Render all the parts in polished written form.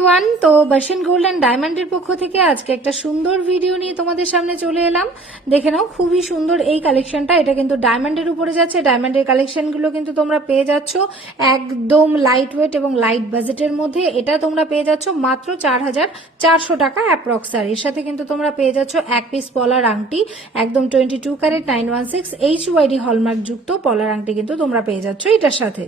Everyone, তো বার্শিয়ান gold and ডায়মন্ডের পক্ষ থেকে আজকে একটা সুন্দর ভিডিও নিয়ে তোমাদের সামনে চলে এলাম। দেখে নাও, খুবই সুন্দর এই কালেকশনটা। এটা কিন্তু ডায়মন্ডের উপরে যাচ্ছে। ডায়মন্ডের কালেকশনগুলো কিন্তু তোমরা পেয়ে যাচ্ছ একদম লাইট ওয়েট এবং লাইট বাজেটের মধ্যে। এটা তোমরা পেয়ে যাচ্ছ মাত্র 4,400 টাকা অ্যাপ্রক্স। আর এর সাথে কিন্তু তোমরা পেয়ে যাচ্ছ এক পিস পলার আংটি, একদম 22 ক্যারেট 916 HYD হলমার্ক যুক্ত পলার আংটি কিন্তু তোমরা পেয়ে যাচ্ছ এটার সাথে।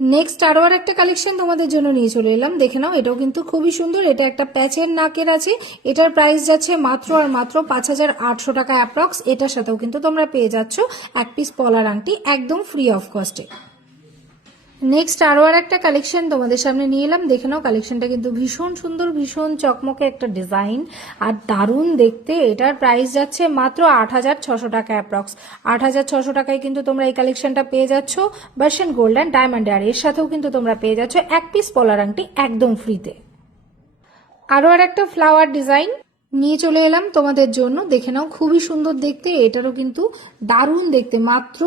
নেক্সট আরো আর একটা কালেকশন তোমাদের জন্য নিয়ে চলে এলাম। দেখে নাও, এটাও কিন্তু খুবই সুন্দর। এটা একটা প্যাচের নাকের আছে। এটার প্রাইস যাচ্ছে মাত্র আর মাত্র 5,800 টাকা অ্যাপ্রক্স। এটার সাথেও কিন্তু তোমরা পেয়ে যাচ্ছ এক পিস পলার আংটি একদম ফ্রি অফ কস্টে। নেক্সট আরো আর একটা কালেকশন তোমাদের সামনে নিয়ে এলাম। দেখে নাও, কালেকশনটা কিন্তু ভীষণ সুন্দর, ভীষণ চকমকে একটা ডিজাইন আর দারুণ দেখতে। এটার প্রাইস যাচ্ছে মাত্র 8,600 টাকা অ্যাপ্রক্স। 8,600 টাকায় কিন্তু তোমরা এই কালেকশনটা পেয়ে যাচ্ছ বার্শিয়ান গোল্ড অ্যান্ড ডায়মন্ডে। আর এর সাথেও কিন্তু তোমরা পেয়ে যাচ্ছ এক পিস পলার আংটি একদম ফ্রিতে। আরো আর একটা ফ্লাওয়ার ডিজাইন নিয়ে চলে এলাম তোমাদের জন্য। দেখে নাও, খুবই সুন্দর দেখতে। এটারও কিন্তু দারুণ দেখতে। মাত্র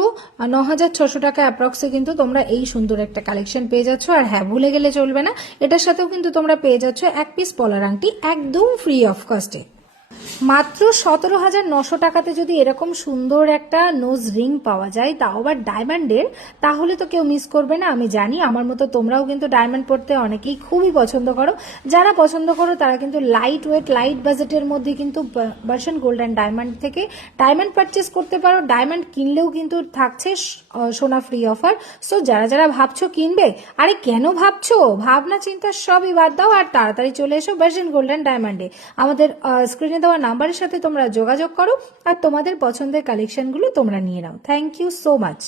9,600 টাকা অ্যাপ্রক্সে কিন্তু তোমরা এই সুন্দর একটা কালেকশন পেয়ে যাচ্ছ। আর হ্যাঁ, ভুলে গেলে চলবে না, এটার সাথেও কিন্তু তোমরা পেয়ে যাচ্ছ এক পিস পলার আংটি একদম ফ্রি অফ কস্টে। মাত্র 17,900 টাকাতে যদি এরকম সুন্দর একটা নোজ রিং পাওয়া যায়, তাও আবার ডায়মন্ডের, তাহলে তো কেউ মিস করবে না। আমি জানি আমার মতো তোমরাও কিন্তু ডায়মন্ড পড়তে অনেকেই খুবই পছন্দ করো। যারা পছন্দ করো তারা কিন্তু লাইট ওয়েট লাইট বাজেটের মধ্যে কিন্তু বার্শিয়ান গোল্ড অ্যান্ড ডায়মন্ড থেকে ডায়মন্ড পারচেস করতে পারো। ডায়মন্ড কিনলেও কিন্তু থাকছে সোনা ফ্রি অফার। সো যারা যারা ভাবছো কিনবে, আরে কেন ভাবছো, ভাবনা চিন্তা সবই বাদ দাও আর তাড়াতাড়ি চলে এসো বার্শিয়ান গোল্ড অ্যান্ড ডায়মন্ডে। আমাদের স্ক্রিনে দেওয়া নাম্বারের সাথে তোমরা যোগাযোগ করো আর তোমাদের পছন্দের কালেকশনগুলো তোমরা নিয়ে নাও। Thank you so much.